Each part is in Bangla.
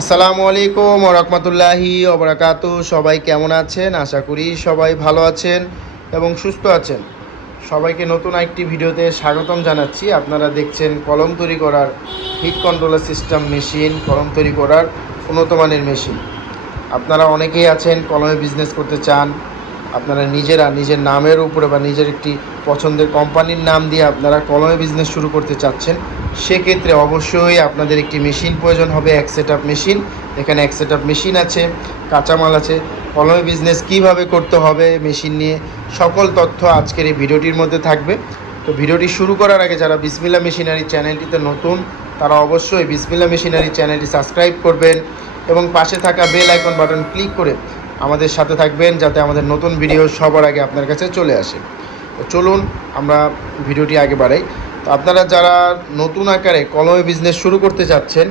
আসসালামু আলাইকুম ওয়া রাহমাতুল্লাহি ওয়া বারাকাতুহু। সবাই কেমন আছেন? আশা করি সবাই ভালো আছেন এবং সুস্থ আছেন। সবাইকে নতুন একটি ভিডিওতে স্বাগতম জানাচ্ছি। আপনারা দেখছেন কলম তৈরি করার হিট কন্ট্রোলার সিস্টেম মেশিন, কলম তৈরি করার উন্নত মানের মেশিন। আপনারা অনেকেই আছেন কলমে বিজনেস করতে চান। আপনারা নিজের নামের উপরে বা নিজের একটি পছন্দের কোম্পানির নাম দিয়ে আপনারা কলমে বিজনেস শুরু করতে চাচ্ছেন। সেক্ষেত্রে অবশ্যই আপনাদের একটি মেশিন প্রয়োজন হবে, এক সেট আপ মেশিন। এখানে এক সেট আপ মেশিন আছে, কাঁচামাল আছে। কলমে বিজনেস কীভাবে করতে হবে মেশিন নিয়ে সকল তথ্য আজকের এই ভিডিওটির মধ্যে থাকবে। তো ভিডিওটি শুরু করার আগে যারা বিসমিল্লাহ মেশিনারি চ্যানেলটিতে নতুন, তারা অবশ্যই বিসমিল্লাহ মেশিনারি চ্যানেলটি সাবস্ক্রাইব করবেন এবং পাশে থাকা বেল আইকন বাটন ক্লিক করে আমাদের সাথে থাকবেন, যাতে আমাদের নতুন ভিডিও সবার আগে আপনার কাছে চলে আসে। তো চলুন আমরা ভিডিওটি আগে বাড়াই। তো আপনারা যারা নতুন আকারে কলমে বিজনেস শুরু করতে চাচ্ছেন,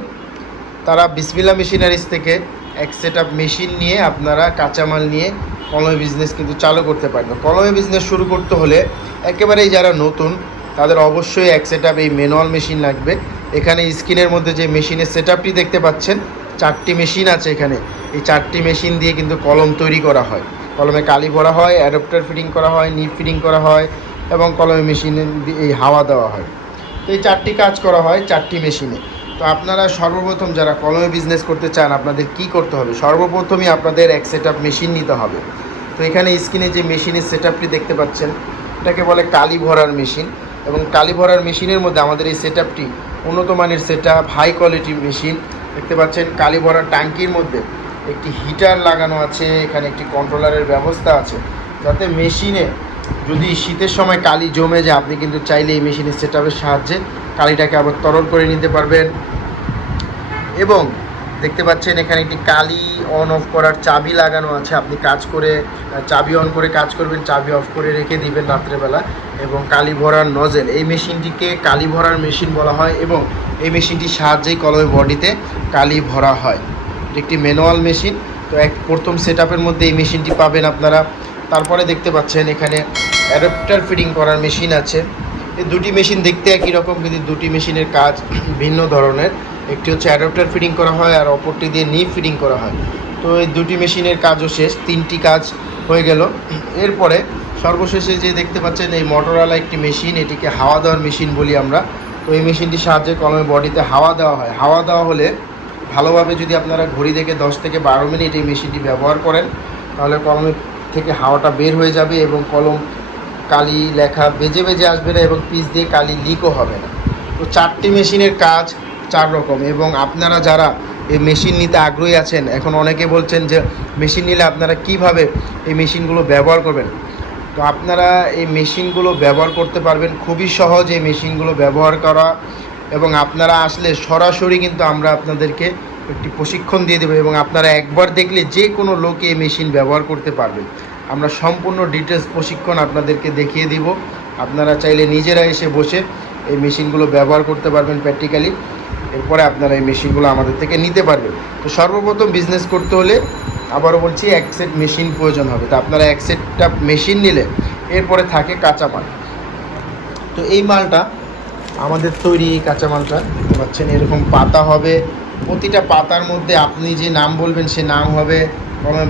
তারা বিসমিল্লাহ মেশিনারিজ থেকে এক সেট আপ মেশিন নিয়ে আপনারা কাঁচামাল নিয়ে কলমে বিজনেস কিন্তু চালু করতে পারবেন। কলমে বিজনেস শুরু করতে হলে একেবারেই যারা নতুন, তাদের অবশ্যই এক সেট আপ এই ম্যানুয়াল মেশিন লাগবে। এখানে স্ক্রিনের মধ্যে যে মেশিনের সেট আপটি দেখতে পাচ্ছেন, 4টি মেশিন আছে এখানে। এই 4টি মেশিন দিয়ে কিন্তু কলম তৈরি করা হয়। কলমে কালি ভরা হয়, অ্যাডাপ্টার ফিটিং করা হয়, নিপ ফিটিং করা হয় এবং কলমে মেশিনে এই হাওয়া দেওয়া হয়। তো এই 4টি কাজ করা হয় 4টি মেশিনে। তো আপনারা সর্বপ্রথম যারা কলমে বিজনেস করতে চান, আপনাদের কি করতে হবে? সর্বপ্রথমই আপনাদের এক সেট আপ মেশিন নিতে হবে। তো এখানে স্ক্রিনে যে মেশিনের সেট আপটি দেখতে পাচ্ছেন, এটাকে বলে কালি ভরার মেশিন। এবং কালি ভরার মেশিনের মধ্যে আমাদের এই সেট আপটি উন্নত মানের set up, high quality machine. দেখতে পাচ্ছেন কালি ভরার ট্যাঙ্কির মধ্যে একটি হিটার লাগানো আছে, এখানে একটি কন্ট্রোলারের ব্যবস্থা আছে, যাতে মেশিনে যদি শীতের সময় কালি জমে যায়, আপনি কিন্তু চাইলে এই মেশিনের সেট আপের সাহায্যে কালিটাকে আবার তরল করে নিতে পারবেন। এবং দেখতে পাচ্ছেন এখানে একটি কালি অন অফ করার চাবি লাগানো আছে। আপনি কাজ করে চাবি অন করে কাজ করবেন, চাবি অফ করে রেখে দিবেন রাত্রেবেলা। এবং কালি ভরার নজেল, এই মেশিনটিকে কালি ভরার মেশিন বলা হয় এবং এই মেশিনটির সাহায্যেই কলমের বডিতে কালি ভরা হয়। এটি একটি ম্যানুয়াল মেশিন। তো প্রথম সেট আপের মধ্যে এই মেশিনটি পাবেন আপনারা। তারপরে দেখতে পাচ্ছেন এখানে অ্যাডাপ্টার ফিটিং করার মেশিন আছে। এই দুটি মেশিন দেখতে একই রকম, কিন্তু দুটি মেশিনের কাজ ভিন্ন ধরনের। একটি হচ্ছে অ্যাডাপ্টার ফিটিং করা হয় আর অপরটি দিয়ে নিপ ফিটিং করা হয়। তো এই দুটি মেশিনের কাজও শেষ, 3টি কাজ হয়ে গেল। এরপরে সর্বশেষে যে দেখতে পাচ্ছেন এই মোটরওয়ালা একটি মেশিন, এটিকে হাওয়া দেওয়ার মেশিন বলি আমরা। তো এই মেশিনটির সাহায্যে কলমের বডিতে হাওয়া দেওয়া হয়। হাওয়া দেওয়া হলে ভালোভাবে যদি আপনারা ঘড়ি দেখে 10 থেকে 12 মিনিট এই মেশিনটি ব্যবহার করেন, তাহলে কলমের থেকে হাওয়াটা বের হয়ে যাবে এবং কলম কালি লেখা বেজে বেজে আসবে না এবং পিচ দিয়ে কালি লিকও হবে না। তো 4টি মেশিনের কাজ 4 রকম। এবং আপনারা যারা এই মেশিন নিতে আগ্রহী আছেন, এখন অনেকে বলছেন যে মেশিন নিলে আপনারা কিভাবে এই মেশিনগুলো ব্যবহার করবেন। তো আপনারা এই মেশিনগুলো ব্যবহার করতে পারবেন খুবই সহজ এই মেশিনগুলো ব্যবহার করা। এবং আপনারা আসলে সরাসরি কিন্তু আমরা আপনাদেরকে একটি প্রশিক্ষণ দিয়ে দেবো এবং আপনারা একবার দেখলে যে কোনো লোক এই মেশিন ব্যবহার করতে পারবে। আমরা সম্পূর্ণ ডিটেলস প্রশিক্ষণ আপনাদেরকে দেখিয়ে দিব। আপনারা চাইলে নিজেরা এসে বসে এই মেশিনগুলো ব্যবহার করতে পারবেন প্র্যাকটিক্যালি। এরপরে আপনারা এই মেশিনগুলো আমাদের থেকে নিতে পারবেন। তো সর্বপ্রথম বিজনেস করতে হলে আবারও বলছি, এক সেট মেশিন প্রয়োজন হবে। তো আপনারা এক সেটটা মেশিন নিলে এরপরে থাকে কাঁচামাল। তো এই মালটা আমাদের তৈরি, কাঁচামালটা দেখতে পাচ্ছেন এরকম পাতা হবে। প্রতিটা পাতার মধ্যে আপনি যে নাম বলবেন সে নাম হবে,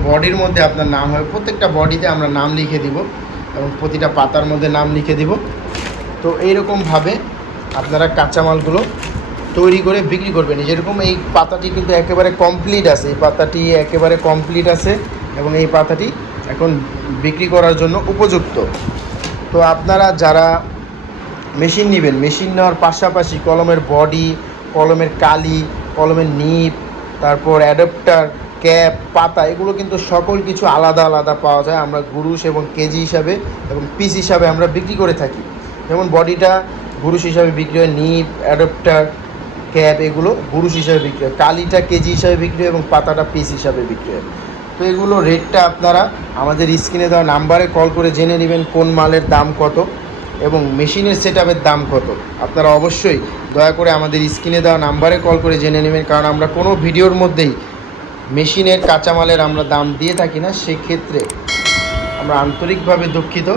বডির মধ্যে আপনার নাম হবে। প্রত্যেকটা বডিতে আমরা নাম লিখে দিব এবং প্রতিটা পাতার মধ্যে নাম লিখে দিব। তো এইরকমভাবে আপনারা কাঁচামালগুলো তৈরি করে বিক্রি করবেন। যেরকম এই পাতাটি কিন্তু একেবারে কমপ্লিট আছে, এই পাতাটি একেবারে কমপ্লিট আছে এবং এই পাতাটি এখন বিক্রি করার জন্য উপযুক্ত। তো আপনারা যারা মেশিন নেবেন, মেশিন নেওয়ার পাশাপাশি কলমের বডি, কলমের কালি, কলমের নিপ, তারপর অ্যাডাপ্টার, ক্যাপ, পাতা, এগুলো কিন্তু সকল কিছু আলাদা আলাদা পাওয়া যায়। আমরা গুরুশ এবং কেজি হিসাবে এবং পিস হিসাবে আমরা বিক্রি করে থাকি। যেমন বডিটা গুরুশ হিসাবে বিক্রি হয়, নিপ, অ্যাডাপ্টার, ক্যাপ এগুলো গুরুশ হিসাবে বিক্রি হয়, কালিটা কেজি হিসাবে বিক্রি হয় এবং পাতাটা পিস হিসাবে বিক্রি হয়। তো এগুলো রেটটা আপনারা আমাদের স্ক্রিনে দেওয়া নাম্বারে কল করে জেনে নেবেন কোন মালের দাম কত এবং মেশিনের সেট আপের দাম কত। আপনারা অবশ্যই দয়া করে আমাদের স্ক্রিনে দেওয়া নাম্বারে কল করে জেনে নেবেন, কারণ আমরা কোনো ভিডিওর মধ্যেই মেশিনের কাঁচামালের আমরা দাম দিয়ে থাকি না, সেক্ষেত্রে আমরা আন্তরিকভাবে দুঃখিত।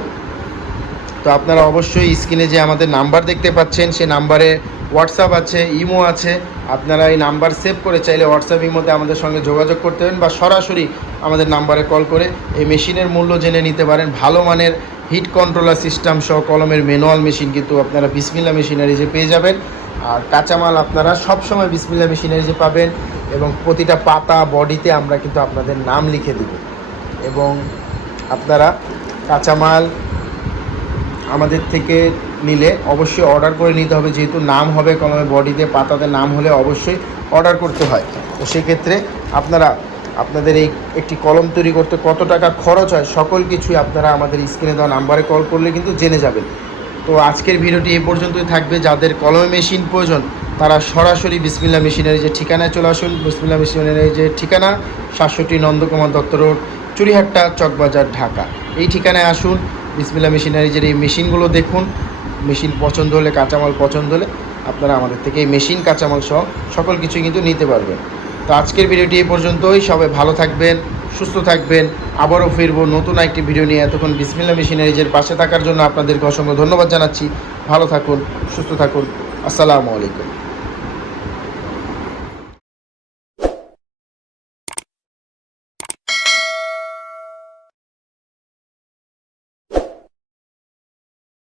তো আপনারা অবশ্যই স্ক্রিনে যে আমাদের নাম্বার দেখতে পাচ্ছেন, সে নাম্বারে হোয়াটসঅ্যাপ আছে, ইমো আছে, আপনারা এই নাম্বার সেভ করে চাইলে হোয়াটসঅ্যাপের মধ্যে আমাদের সঙ্গে যোগাযোগ করতে পারেন বা সরাসরি আমাদের নাম্বারে কল করে এই মেশিনের মূল্য জেনে নিতে পারেন। ভালো মানের হিট কন্ট্রোলার সিস্টেম সহ কলমের ম্যানুয়াল মেশিন কিন্তু আপনারা বিসমিল্লাহ মেশিনারিজে পেয়ে যাবেন। আর কাঁচামাল আপনারা সবসময় বিসমিল্লাহ মেশিনারিজে পাবেন এবং প্রতিটা পাতা বডিতে আমরা কিন্তু আপনাদের নাম লিখে দেব। এবং আপনারা কাঁচামাল আমাদের থেকে নিলে অবশ্যই অর্ডার করে নিতে হবে, যেহেতু নাম হবে কলমের বডিতে, পাতাতে নাম হলে অবশ্যই অর্ডার করতে হয়। তো সেক্ষেত্রে আপনারা আপনাদের এই একটি কলম তৈরি করতে কত টাকা খরচ হয় সকল কিছুই আপনারা আমাদের স্ক্রিনে দেওয়া নাম্বারে কল করলে কিন্তু জেনে যাবেন। তো আজকের ভিডিওটি এই পর্যন্তই থাকবে। যাদের কলমে মেশিন প্রয়োজন তারা সরাসরি বিসমিল্লাহ মেশিনারি যে ঠিকানায় চলে আসুন। বিসমিল্লাহ মেশিনারি যে ঠিকানা ৬৭ নন্দকুমার দত্ত রোড, চুরিহাট্টা, চকবাজার, ঢাকা। এই ঠিকানায় আসুন, বিসমিল্লাহ মেশিনারিজের এই মেশিনগুলো দেখুন। মেশিন পছন্দ হলে, কাঁচামাল পছন্দ হলে আপনারা আমাদের থেকে এই মেশিন কাঁচামাল সহ সকল কিছুই কিন্তু নিতে পারবেন। তো আজকের ভিডিওটি এই পর্যন্তই। সবাই ভালো থাকবেন, সুস্থ থাকবেন। আবারও ফিরবো নতুন একটি ভিডিও নিয়ে। এতক্ষণ বিসমিল্লাহ মেশিনারিজের পাশে থাকার জন্য আপনাদেরকে অসংখ্য ধন্যবাদ জানাচ্ছি। ভালো থাকুন, সুস্থ থাকুন। আসসালামু আলাইকুম।